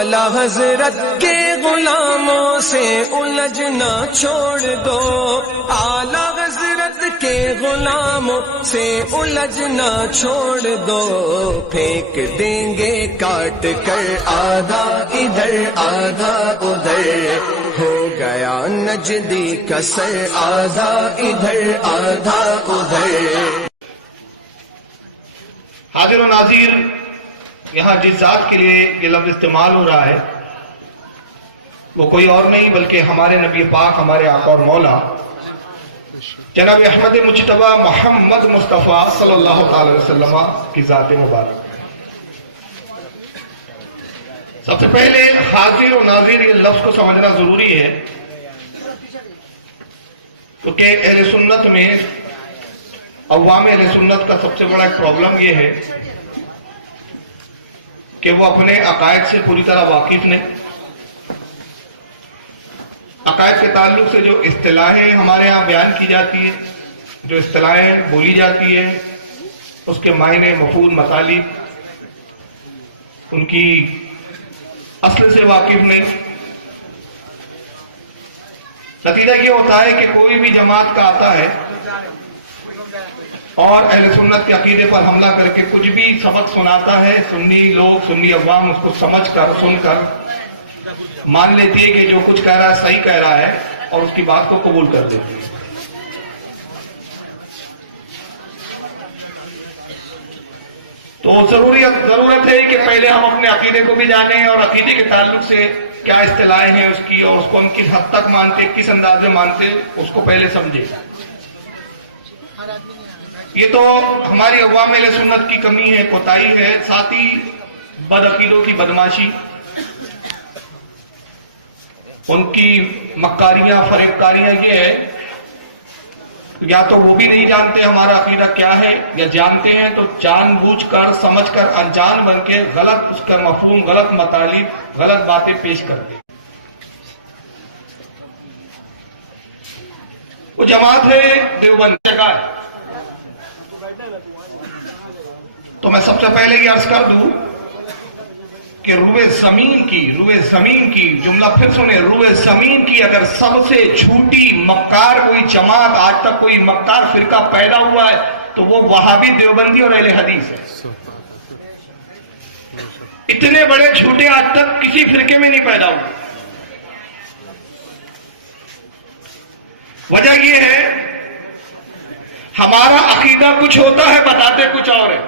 اعلی حضرت کے غلاموں سے الجھنا چھوڑ دو، اعلی حضرت کے غلاموں سے الجھنا چھوڑ دو، پھینک دیں گے کاٹ کر آدھا ادھر آدھا ادھر، ہو گیا نجدی کا سر آدھا ادھر آدھا ادھر۔ حاضر و ناظر، یہاں جس ذات کے لیے یہ لفظ استعمال ہو رہا ہے وہ کوئی اور نہیں بلکہ ہمارے نبی پاک، ہمارے آقا اور مولا جناب احمد مجتبی محمد مصطفیٰ صلی اللہ تعالی وسلم کی ذات مبارک۔ سب سے پہلے حاضر و ناظر یہ لفظ کو سمجھنا ضروری ہے، کیونکہ اہل سنت میں، عوام اہل سنت کا سب سے بڑا ایک پرابلم یہ ہے کہ وہ اپنے عقائد سے پوری طرح واقف نہیں۔ عقائد کے تعلق سے جو اصطلاحیں ہمارے ہاں بیان کی جاتی ہے، جو اصطلاحیں بولی جاتی ہے، اس کے معنی، مفہوم، مطالب، ان کی اصل سے واقف نہیں۔ نتیجہ یہ ہوتا ہے کہ کوئی بھی جماعت کا آتا ہے اور اہل سنت کے عقیدے پر حملہ کر کے کچھ بھی سبق سناتا ہے، سنی لوگ، سنی عوام اس کو سمجھ کر، سن کر مان لیتی ہے کہ جو کچھ کہہ رہا ہے صحیح کہہ رہا ہے، اور اس کی بات کو قبول کر دیتی ہے۔ تو ضرورت ہے کہ پہلے ہم اپنے عقیدے کو بھی جانیں اور عقیدے کے تعلق سے کیا اصطلاحیں ہیں اس کی، اور اس کو ہم کس حد تک مانتے، کس انداز میں مانتے، اس کو پہلے سمجھیں۔ یہ تو ہماری عوام اہل سنت کی کمی ہے، کوتاہی ہے، ساتھ ہی بد عقیدوں کی بدماشی، ان کی مکاریاں، فریب کاریاں یہ ہے یا تو وہ بھی نہیں جانتے ہمارا عقیدہ کیا ہے، یا جانتے ہیں تو جان بوجھ کر، سمجھ کر، انجان بن کے غلط اس کا مفہوم، غلط مطالب، غلط باتیں پیش کرتے۔ وہ جماعت ہے دیوبند جگہ ہے۔ تو میں سب سے پہلے یہ عرض کر دوں کہ روئے زمین کی جملہ پھر سنیں، روئے زمین کی اگر سب سے جھوٹی مکار کوئی جماعت، آج تک کوئی مکار فرقہ پیدا ہوا ہے تو وہ وہابی، دیوبندی اور اہل حدیث ہے۔ اتنے بڑے جھوٹے آج تک کسی فرقے میں نہیں پیدا ہوئے۔ وجہ یہ ہے ہمارا عقیدہ کچھ ہوتا ہے، بتاتے کچھ اور ہے۔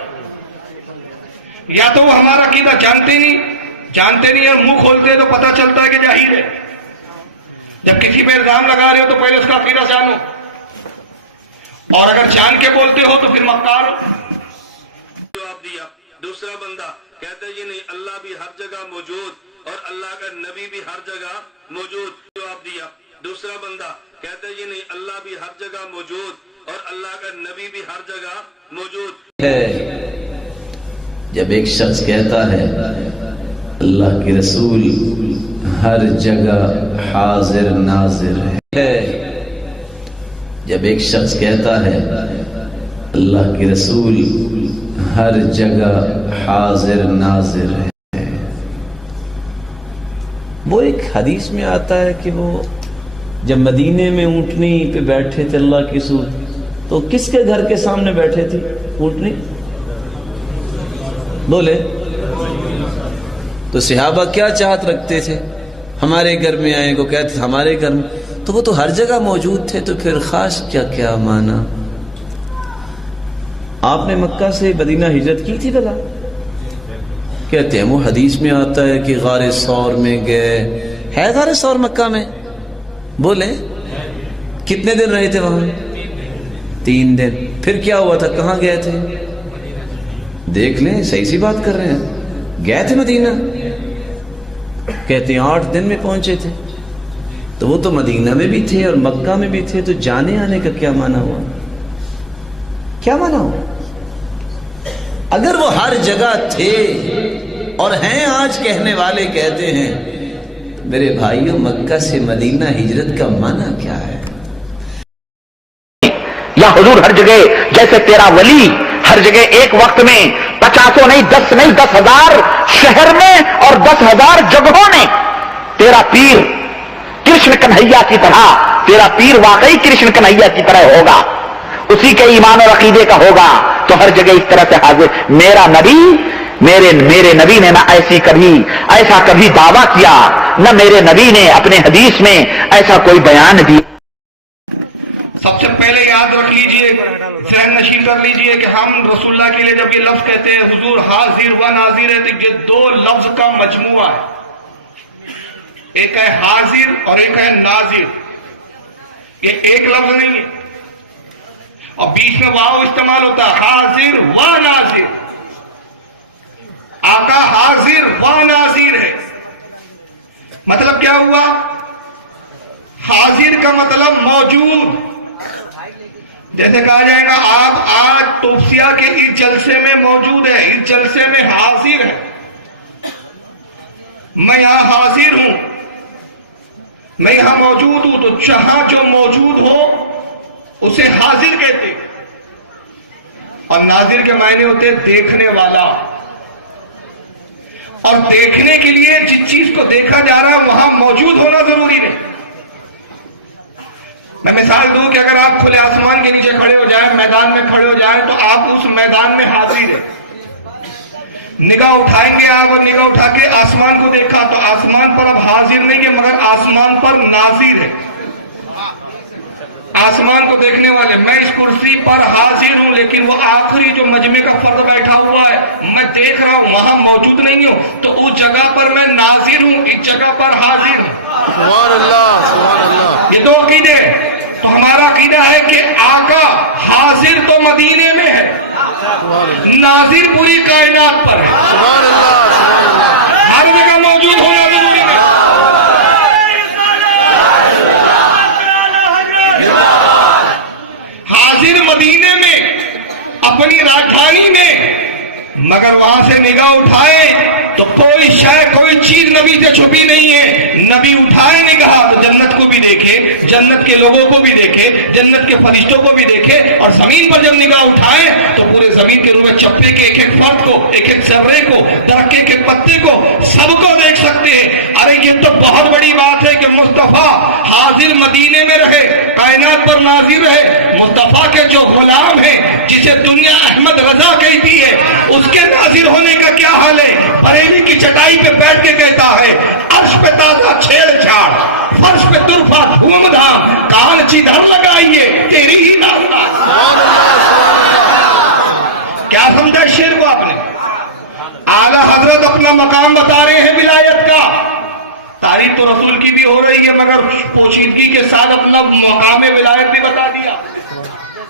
یا تو وہ ہمارا عقیدہ جانتے نہیں اور منہ کھولتے ہیں تو پتہ چلتا ہے کہ جاہل ہے۔ جب کسی پہ الزام لگا رہے ہو تو پہلے اس کا عقیدہ جانو، اور اگر جان کے بولتے ہو تو پھر مکار ہو۔ جواب دیا دوسرا بندہ، کہتے جی نہیں، اللہ بھی ہر جگہ موجود اور اللہ کا نبی بھی ہر جگہ موجود۔ جواب دیا دوسرا بندہ، کہتے جی نہیں، اللہ بھی ہر جگہ موجود اور اللہ کا نبی بھی ہر جگہ موجود ہے۔ جب ایک شخص کہتا ہے اللہ کے رسول ہر جگہ حاضر ناظر ہے، جب ایک شخص کہتا ہے اللہ کے رسول ہر جگہ حاضر ناظر ہے، وہ ایک حدیث میں آتا ہے کہ وہ جب مدینے میں اونٹنی پہ بیٹھے تھے اللہ کے رسول، تو کس کے گھر کے سامنے بیٹھے تھی اونٹنی؟ بولے تو صحابہ کیا چاہت رکھتے تھے؟ ہمارے گھر میں آئے، کو کہتے تھے ہمارے گھر میں، تو وہ تو ہر جگہ موجود تھے، تو پھر خاص کیا مانا؟ آپ نے مکہ سے مدینہ ہجرت کی تھی بلا؟ کہتے ہیں وہ حدیث میں آتا ہے کہ غار ثور میں گئے، ہے غار ثور مکہ میں؟ بولے کتنے دن رہے تھے وہاں؟ 3 دن۔ پھر کیا ہوا تھا؟ کہاں گئے تھے؟ دیکھ لیں، صحیح سی بات کر رہے ہیں، گئے تھے مدینہ۔ کہتے ہیں 8 دن میں پہنچے تھے، تو وہ تو مدینہ میں بھی تھے اور مکہ میں بھی تھے، تو جانے آنے کا کیا معنی ہوا؟ کیا معنی ہوا؟ اگر وہ ہر جگہ تھے اور ہیں، آج کہنے والے کہتے ہیں، میرے بھائیوں مکہ سے مدینہ ہجرت کا معنی کیا ہے؟ یا حضور ہر جگہ جیسے تیرا ولی ہر جگہ ایک وقت میں 50 نہیں 10 نہیں 10,000 شہر میں اور 10,000 جگہوں پیر کرشن کنہیا کی طرح، تیرا پیر واقعی کرشن کنہیا کی طرح ہوگا، اسی کے ایمان اور عقیدے کا ہوگا، تو ہر جگہ اس طرح سے حاضر. میرا نبی، میرے نبی نے نہ ایسا کبھی دعویٰ کیا، نہ میرے نبی نے اپنے حدیث میں ایسا کوئی بیان دیا. سب سے پہلے یاد رکھ لیجئے، ذہن نشین کر لیجئے کہ ہم رسول اللہ کے لیے جب یہ لفظ کہتے ہیں حضور حاضر و ناظر ہے، تو یہ دو لفظ کا مجموعہ ہے. ایک ہے حاضر اور ایک ہے ناظر. یہ ایک لفظ نہیں ہے، اور بیچ میں واو استعمال ہوتا ہے، حاضر و ناظر. آقا حاضر و ناظر ہے. مطلب کیا ہوا؟ حاضر کا مطلب موجود. جیسے کہا جائے گا آپ آج توفسیہ کے اس جلسے میں موجود ہے، اس جلسے میں حاضر ہے، میں یہاں حاضر ہوں، میں یہاں موجود ہوں. تو جہاں جو موجود ہو اسے حاضر کہتے ہیں. اور ناظر کے معنی ہوتے ہیں دیکھنے والا. اور دیکھنے کے لیے جس چیز کو دیکھا جا رہا ہے وہاں موجود ہونا ضروری نہیں. میں مثال دوں کہ اگر آپ کھلے آسمان کے نیچے کھڑے ہو جائیں، میدان میں کھڑے ہو جائیں، تو آپ اس میدان میں حاضر ہیں. نگاہ اٹھائیں گے آپ، اور نگاہ اٹھا کے آسمان کو دیکھا، تو آسمان پر اب حاضر نہیں ہے مگر آسمان پر ناظر ہے. آسمان کو دیکھنے والے، میں اس کرسی پر حاضر ہوں، لیکن وہ آخری جو مجمع کا فرد بیٹھا ہوا ہے میں دیکھ رہا ہوں، وہاں موجود نہیں ہوں، تو اس جگہ پر میں ناظر ہوں، اس جگہ پر حاضر ہوں. سبحان اللہ، سبحان اللہ. یہ دو عقیدے. تو ہمارا عقیدہ ہے کہ آقا حاضر تو مدینے میں ہے، ناظر پوری کائنات پر ہے. سبحان اللہ، سبحان اللہ. ہر جگہ موجود ہونا ضروری ہے. حاضر مدینے میں، اپنی راجدھانی میں، مگر وہاں سے نگاہ اٹھائے تو کوئی شے، کوئی چیز نبی سے چھپی نہیں ہے. نبی اٹھائے نگاہ تو جنت کو بھی دیکھے، جنت کے لوگوں کو بھی دیکھے، جنت کے فرشتوں کو بھی دیکھے. اور زمین پر جب نگاہ اٹھائے تو پورے زمین کے روئے چپے کے ایک ایک فرد کو، ایک ایک ذرے کو، درخت کے ایک ایک پتے کو، سب کو دیکھ سکتے ہیں. ارے یہ تو بہت بڑی بات ہے کہ مصطفیٰ حاضر مدینے میں رہے، کائنات پر ناظر رہے. مصطفیٰ کے جو غلام ہیں، جسے دنیا احمد رضا کہتی ہے، اس کے ناظر ہونے کا کیا حال ہے؟ بریلی کی چٹائی پہ بیٹھ کے کہتا ہے عرش پہ تازہ چھیڑ چھاڑ، فرش پہ طرفہ دھوم دھام، کان جدھر لگائیے تیری ہی داستان. کیا سمجھا اس شعر کو آپ نے؟ اعلیٰ حضرت اپنا مقام بتا رہے ہیں ولایت کا. تعریف تو رسول کی بھی ہو رہی ہے، مگر پوشیدگی کے ساتھ اپنا مقام ولایت بھی بتا دیا.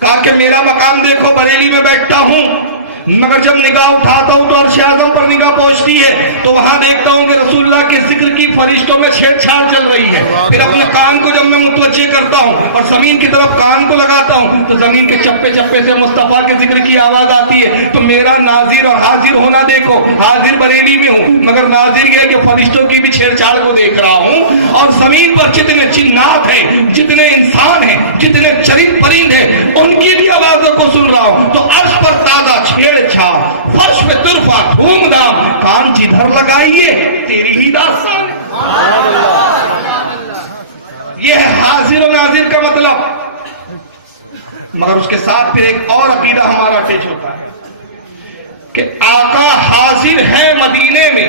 کہا کہ میرا مقام دیکھو، بریلی میں بیٹھتا ہوں، مگر جب نگاہ اٹھاتا ہوں تو عرش اعظم پر نگاہ پہنچتی ہے، تو وہاں دیکھتا ہوں کہ رسول اللہ کے ذکر کی فرشتوں میں چھیڑ چھاڑ چل رہی ہے. پھر اپنے کان کو جب میں متوجہ کرتا ہوں اور زمین کی طرف کان کو لگاتا ہوں تو زمین کے چپے چپے سے مصطفیٰ کے ذکر کی آواز آتی ہے. تو میرا ناظر اور حاضر ہونا دیکھو، حاضر بریلی میں ہوں، مگر ناظر یہ ہے کہ فرشتوں کی بھی چھیڑ چھاڑ کو دیکھ رہا ہوں. اور زمین پر جتنے جنات ہیں، جتنے انسان ہیں، جتنے چرند پرند ہیں، ان کی بھی آوازوں کو سن رہا ہوں. تو عرش پر تازہ چھیڑ چھاڑ، فرش پہ طرفہ دھوم دھام، کان جدھر لگائیے تیری ہی داستان ہے. یہ ہے حاضر و ناظر کا مطلب. مگر اس کے ساتھ پھر ایک اور عقیدہ ہمارا اٹیچ ہوتا ہے کہ آقا حاضر ہے مدینے میں،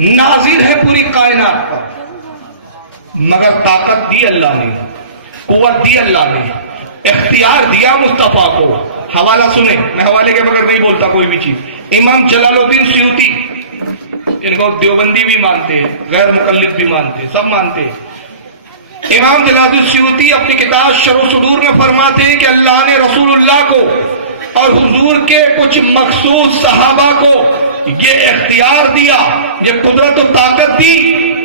ناظر ہے پوری کائنات پر، مگر طاقت دی اللہ نے، قوت دی اللہ نے، اختیار دیا مصطفیٰ کو. حوالہ سنیں، میں حوالے کے بغیر نہیں بولتا کوئی بھی چیز. امام جلال الدین سیوطی، ان کو دیوبندی بھی مانتے ہیں، غیر مقلد بھی مانتے ہیں، سب مانتے ہیں. امام جلال الدین سیوطی اپنی کتاب شرح صدور میں فرماتے ہیں کہ اللہ نے رسول اللہ کو اور حضور کے کچھ مخصوص صحابہ کو یہ اختیار دیا، یہ قدرت و طاقت دی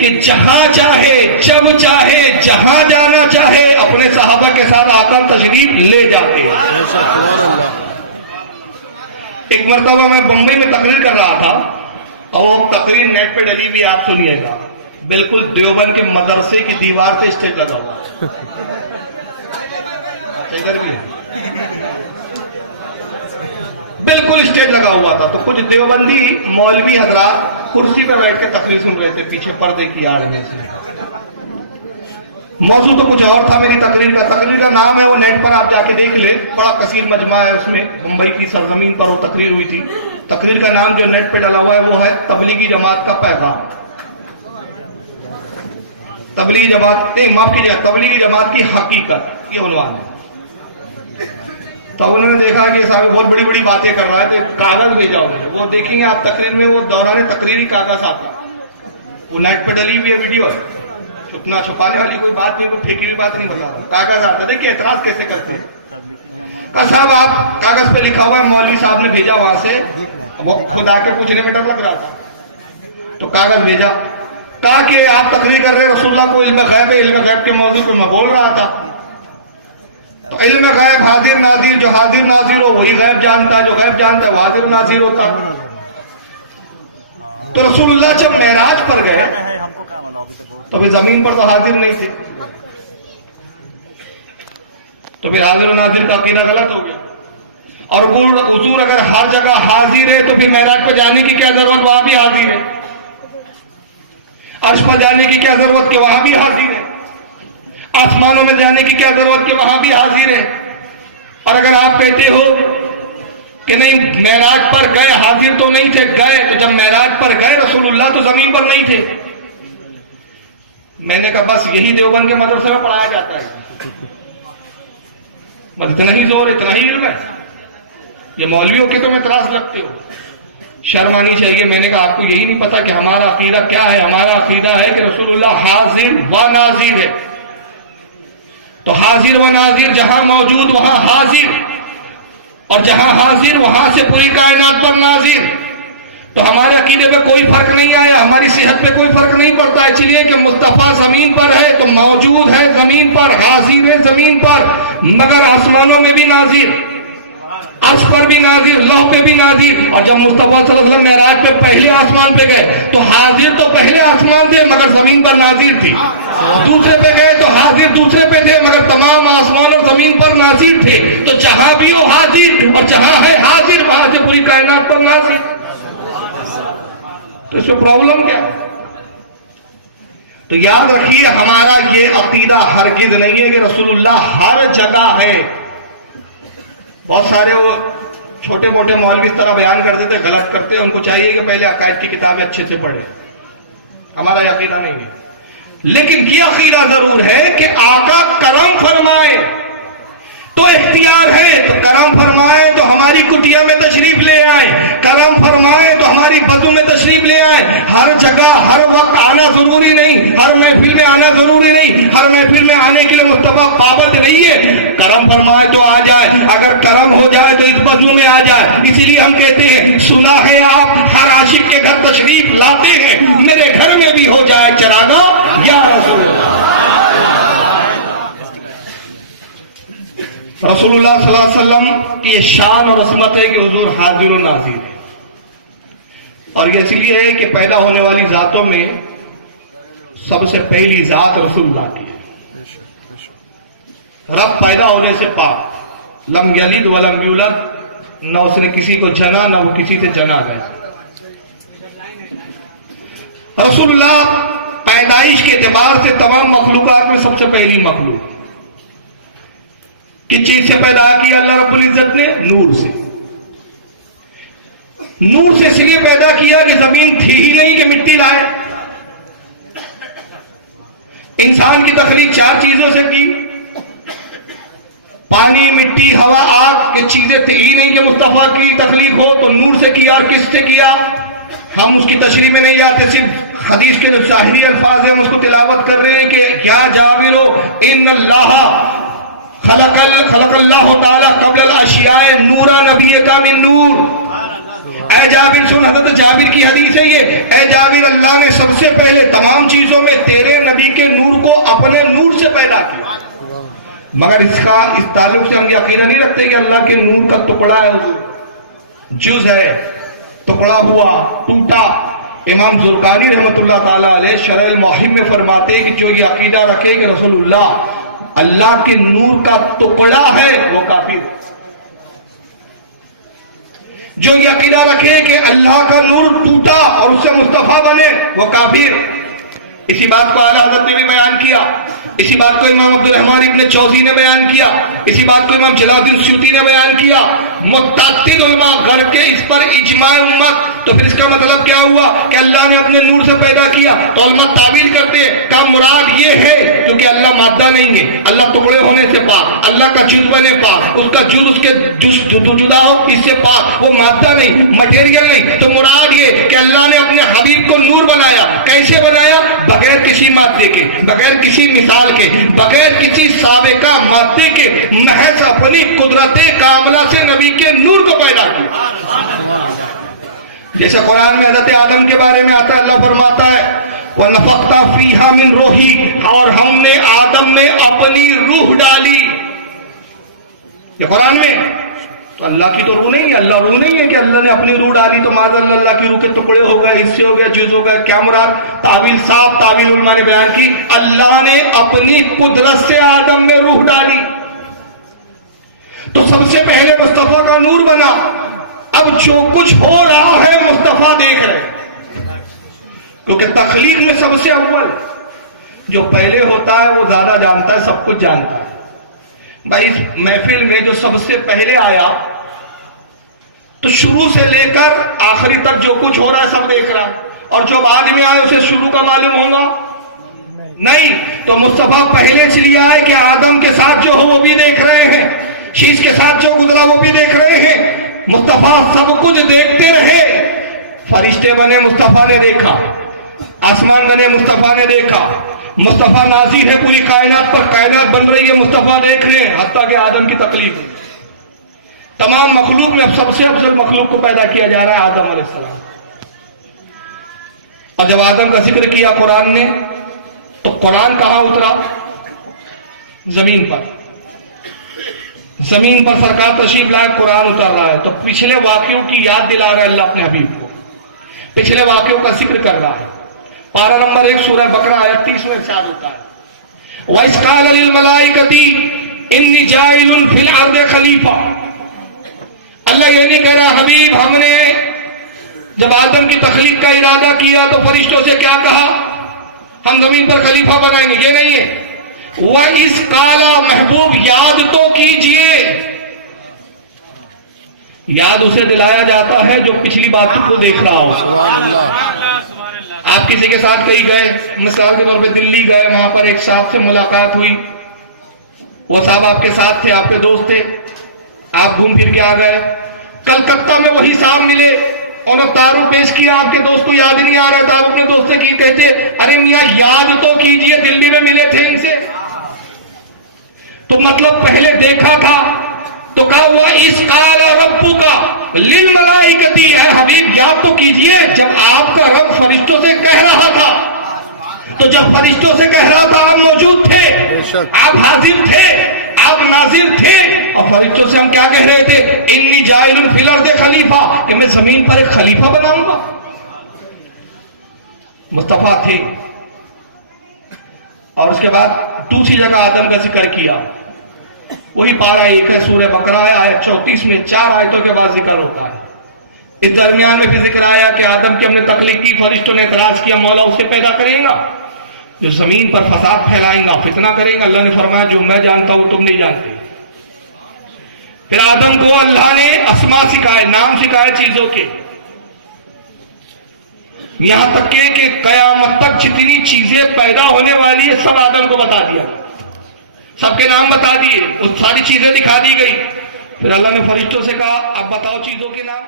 کہ جہاں چاہے، جب چاہے، جہاں جانا چاہے اپنے صحابہ کے ساتھ آقا تشریف لے جاتے ہیں. ایک مرتبہ میں بمبئی میں تقریر کر رہا تھا، اور وہ تقریر نیٹ پہ ڈلی ہوئی، آپ سنیے گا. بالکل دیوبند کے مدرسے کی دیوار سے اسٹیج لگا ہوا، ادھر بھی ہے. بالکل اسٹیج لگا ہوا تھا. تو کچھ دیوبندی مولوی حضرات کرسی پر بیٹھ کے تقریر سن رہے تھے پیچھے پردے کی آڑ میں سے. موضوع تو کچھ اور تھا میری تقریر کا. تقریر کا نام ہے, وہ نیٹ پر آپ جا کے دیکھ لیں, بڑا کثیر مجمع ہے اس میں, ممبئی کی سرزمین پر وہ تقریر ہوئی تھی. تقریر کا نام جو نیٹ پہ ڈلا ہوا ہے وہ ہے تبلیغی جماعت کا پیغام. تبلیغی جماعت نہیں, معاف کیجیے, تبلیغی جماعت کی حقیقت, یہ عنوان ہے. تو انہوں نے دیکھا کہ صاحب بہت بڑی بڑی باتیں کر رہا ہے, تو کاغذ بھیجا انہوں نے. وہ دیکھیں گے آپ تقریر میں, وہ دوران تقریری کاغذ آتا, وہ نیٹ پہ ڈلی ہوئی ہے, ویڈیو ہے. چھپنا چھپانے والی کوئی بات نہیں, کوئی پھینکی ہوئی بات نہیں بتا رہا. کاغذ آتا, دیکھیں اعتراض کیسے کرتے ہیں. کہا صاحب آپ کاغذ پہ لکھا ہوا ہے, مولوی صاحب نے بھیجا وہاں سے, وہ خدا کے پوچھنے میں ڈر لگ رہا تھا تو کاغذ بھیجا. کہا کہ آپ تقریر کر رہے ہیں رسول اللہ کو علم غیب ہے, علم غیب کے موضوع پہ میں بول رہا تھا. تو علم غیب حاضر ناظر, جو حاضر ناظر ہو وہی غیب جانتا ہے, جو غیب جانتا ہے وہ حاضر ناظر ہوتا. تو رسول اللہ جب معراج پر گئے تو پھر زمین پر تو حاضر نہیں تھے, تو پھر حاضر و ناظر کا عقیدہ غلط ہو گیا. اور حضور اگر ہر جگہ حاضر ہے تو پھر معراج پہ جانے کی کیا ضرورت, وہاں بھی حاضر ہے. عرش پر جانے کی کیا ضرورت کہ وہاں بھی حاضر ہے. آسمانوں میں جانے کی کیا ضرورت کہ وہاں بھی حاضر ہے. اور اگر آپ کہتے ہو کہ نہیں معراج پر گئے, حاضر تو نہیں تھے, گئے, تو جب معراج پر گئے رسول اللہ تو زمین پر نہیں تھے. میں نے کہا بس یہی دیوبند کے مدرسے میں پڑھایا جاتا ہے, بس اتنا ہی زور, اتنا ہی علم ہے. یہ مولویوں کے تم اعتراض لگتے ہو, شرم آنی چاہیے. میں نے کہا آپ کو یہی نہیں پتا کہ ہمارا عقیدہ کیا ہے. ہمارا عقیدہ ہے کہ رسول اللہ حاضر و ناظر ہے. تو حاضر و ناظر جہاں موجود وہاں حاضر, اور جہاں حاضر وہاں سے پوری کائنات پر ناظر. تو ہمارے عقیدے پہ کوئی فرق نہیں آیا, ہماری صحت پہ کوئی فرق نہیں پڑتا, اس لیے کہ مصطفیٰ زمین پر ہے تو موجود ہے زمین پر, حاضر ہے زمین پر, مگر آسمانوں میں بھی ناظر, عرش پر بھی ناظر, لوح پہ بھی ناظر. اور جب مصطفیٰ صلی اللہ علیہ وسلم معراج پہ پہلے آسمان پہ گئے تو حاضر تو پہلے آسمان تھے مگر زمین پر ناظر تھی. دوسرے پہ گئے تو حاضر دوسرے پہ تھے مگر تمام آسمان اور زمین پر ناظر تھے. تو جہاں بھی ہو حاضر, اور جہاں ہے حاضر وہاں سے پوری کائنات پر ناظر. تو اس میں پرابلم کیا؟ تو یاد رکھیے ہمارا یہ عقیدہ ہرگز نہیں ہے کہ رسول اللہ ہر جگہ ہے. بہت سارے وہ چھوٹے موٹے مولوی اس طرح بیان کر دیتے, غلط کرتے ہیں. ان کو چاہیے کہ پہلے عقائد کی کتابیں اچھے سے پڑھیں. ہمارا یہ عقیدہ نہیں ہے. لیکن یہ عقیدہ ضرور ہے کہ آقا کرم فرمائے تو اختیار ہے, تو کرم فرمائے تو ہماری کٹیا میں تشریف لے آئیں, کرم فرمائے تو ہماری بزو میں تشریف لے آئیں. ہر جگہ ہر وقت آنا ضروری نہیں, ہر محفل میں آنا ضروری نہیں, ہر محفل میں آنے کے لیے مصطفیٰ پابند نہیں ہے. کرم فرمائے تو آ جائے, اگر کرم ہو جائے تو اس بزو میں آ جائے. اسی لیے ہم کہتے ہیں سنا ہے آپ ہر عاشق کے گھر تشریف لاتے ہیں, میرے گھر میں بھی ہو جائے چراغا یا رسول اللہ. رسول اللہ صلی اللہ علیہ وسلم کی یہ شان اور عظمت ہے کہ حضور حاضر و ناظر ہے. اور یہ اس لیے ہے کہ پیدا ہونے والی ذاتوں میں سب سے پہلی ذات رسول اللہ کی ہے. رب پیدا ہونے سے پاک, لم یلد ولم یولد, نہ اس نے کسی کو جنا نہ وہ کسی سے جنا گیا. رسول اللہ پیدائش کے اعتبار سے تمام مخلوقات میں سب سے پہلی مخلوق. کس چیز سے پیدا کیا اللہ رب العزت نے؟ نور سے. نور سے اس لیے پیدا کیا کہ زمین تھی ہی نہیں کہ مٹی لائے. انسان کی تخلیق 4 چیزوں سے کی, پانی, مٹی, ہوا, آگ. یہ چیزیں تھی ہی نہیں کہ مصطفیٰ کی تخلیق ہو, تو نور سے کیا. اور کس سے کیا ہم اس کی تشریح میں نہیں جاتے, صرف حدیث کے جو ظاہری الفاظ ہیں ہم اس کو تلاوت کر رہے ہیں کہ یا جابر ان اللہ خلق اللہ تعالی قبل الاشیاء نورا نبی کا من نور. اے جابر سن, حضرت جابر کی حدیث ہے یہ, اے جابر اللہ نے سب سے پہلے تمام چیزوں میں تیرے نبی کے نور کو اپنے نور سے پیدا کیا. مگر اس تعلق سے ہم یہ عقیدہ نہیں رکھتے کہ اللہ کے نور کا ٹکڑا ہے, جز ہے, ٹکڑا ہوا, ٹوٹا. امام زرقانی رحمت اللہ تعالی علیہ شرح الموہم میں فرماتے ہیں کہ جو یہ عقیدہ رکھے کہ رسول اللہ کے نور کا ٹکڑا ہے وہ کافر ہے. جو یہ عقیدہ رکھے کہ اللہ کا نور ٹوٹا اور اس سے مصطفیٰ بنے وہ کافر. اسی بات کو اعلیٰ حضرت نے بھی بیان کیا, اسی بات کو امام عبدالرحمن ابن چوزی نے بیان کیا, اسی بات کو امام جلال الدین سیوطی نے بیان کیا. متعدد علماء گھر کے اس پر اجماع امت. تو پھر اس کا مطلب کیا ہوا کہ اللہ نے اپنے نور سے پیدا کیا. تو علماء تعبیر کرتے ہیں کا مراد یہ ہے کیونکہ اللہ مادہ نہیں ہے, اللہ ٹکڑے ہونے سے پاک, اللہ کا جز بنے پاک, اس کا جز اس کے جدا ہو اس سے پاک, وہ مادہ نہیں, مٹیریل نہیں. تو مراد یہ کہ اللہ نے اپنے حبیب کو نور بنایا. کیسے بنایا؟ بغیر کسی مادے کے, بغیر کسی مثال کے, بغیر کسی سابقہ مادے کے, محض اپنی قدرت کاملہ سے نبی کے نور کو پیدا کیا. جیسے قرآن میں حضرت آدم کے بارے میں آتا ہے, اللہ فرماتا ہے وَنَفَخْتَ فِيهَا مِن رُوحِي, اور ہم نے آدم میں اپنی روح ڈالی. یہ قرآن میں. تو اللہ کی تو روح نہیں ہے, اللہ روح نہیں ہے کہ اللہ نے اپنی روح ڈالی تو معاذ اللہ کی روح کے ٹکڑے ہو گئے, حصے ہو گئے, جز ہو گئے. کیا مراد؟ تعویل صاف تعویل علماء نے بیان کی, اللہ نے اپنی قدرت سے آدم میں روح ڈالی. تو سب سے پہلے مصطفیٰ کا نور بنا. اب جو کچھ ہو رہا ہے مصطفیٰ دیکھ رہے, کیونکہ تخلیق میں سب سے اول جو پہلے ہوتا ہے وہ زیادہ جانتا ہے, سب کچھ جانتا ہے. بھائی اس محفل میں جو سب سے پہلے آیا تو شروع سے لے کر آخری تک جو کچھ ہو رہا ہے سب دیکھ رہا ہے, اور جو بعد میں آئے اسے شروع کا معلوم ہوگا نہیں. تو مصطفیٰ پہلے سے لیا ہے کہ آدم کے ساتھ جو ہو وہ بھی دیکھ رہے ہیں, شیش کے ساتھ جو گزرا وہ بھی دیکھ رہے ہیں. مصطفیٰ سب کچھ دیکھتے رہے. فرشتے بنے مصطفیٰ نے دیکھا, آسمان بنے مصطفیٰ نے دیکھا, مصطفیٰ نازل ہے پوری کائنات پر, کائنات بن رہی ہے مصطفیٰ دیکھ رہے ہیں, حتیٰ کہ آدم کی تکلیف. تمام مخلوق میں اب سب سے افضل مخلوق کو پیدا کیا جا رہا ہے آدم علیہ السلام. اور جب آدم کا ذکر کیا قرآن نے تو قرآن کہاں اترا؟ زمین پر. زمین پر سرکار تشریف لائے, قرآن اتر رہا ہے. تو پچھلے واقعوں کی یاد دلا رہا ہے اللہ اپنے حبیب کو, پچھلے واقعوں کا ذکر کر رہا ہے. پارہ نمبر 1 سورہ بقرہ آیت 30 میں ارشاد ہوتا ہے وَإِذْ قَالَ لِلْمَلَائِكَةِ إِنِّي جَاعِلٌ فِي الْأَرْضِ خَلِيفَةً. اللہ یہ نہیں کہہ رہا حبیب ہم نے جب آدم کی تخلیق کا ارادہ کیا تو فرشتوں سے کیا کہا ہم زمین پر خلیفہ بنائیں گے, یہ نہیں ہے. وَإِذْ قَالَ محبوب یاد تو کیجئے. یاد اسے دلایا جاتا ہے جو پچھلی باتوں کو دیکھ رہا ہو. آپ کسی کے ساتھ کہیں گئے, مثال کے طور پہ دلی گئے, وہاں پر ایک صاحب سے ملاقات ہوئی, وہ صاحب آپ کے ساتھ تھے, آپ کے دوست تھے, آپ گھوم پھر کے آ گئے. کلکتہ میں وہی صاحب ملے, انہوں نے دارو پیش کیا, آپ کے دوست کو یاد نہیں آ رہا تھا, آپ اپنے دوست سے کہتے ارے میاں یاد تو کیجئے دلی میں ملے تھے ان سے. تو مطلب پہلے دیکھا تھا تو کہا ہوا اس قال ربک للملائکۃ, اے حبیب یاد تو کیجئے جب آپ کا رب فرشتوں سے کہہ رہا تھا. تو جب فرشتوں سے کہہ رہا تھا آپ موجود تھے, آپ حاضر تھے, آپ ناظر تھے, اور فرشتوں سے ہم کیا کہہ رہے تھے انی جاعل فی الارض خلیفہ, کہ میں زمین پر ایک خلیفہ بناؤں گا. مصطفیٰ تھے. اور اس کے بعد دوسری جگہ آدم کا ذکر کیا, وہی پارہ 1 ہے سورہ بقرہ ہے آیت 34 میں 4 آیتوں کے بعد ذکر ہوتا ہے. اس درمیان میں بھی ذکر آیا کہ آدم کی ہم نے تخلیق کی, فرشتوں نے اعتراض کیا مولا اسے پیدا کریں گا جو زمین پر فساد پھیلائیں گا, فتنہ کریں گا. اللہ نے فرمایا جو میں جانتا ہوں تم نہیں جانتے. پھر آدم کو اللہ نے اسماء سکھائے, نام سکھائے چیزوں کے, یہاں تک کہ قیامت تک جتنی چیزیں پیدا ہونے والی ہے سب آدم کو بتا دیا, سب کے نام بتا دیے, وہ ساری چیزیں دکھا دی گئی. پھر اللہ نے فرشتوں سے کہا اب بتاؤ چیزوں کے نام.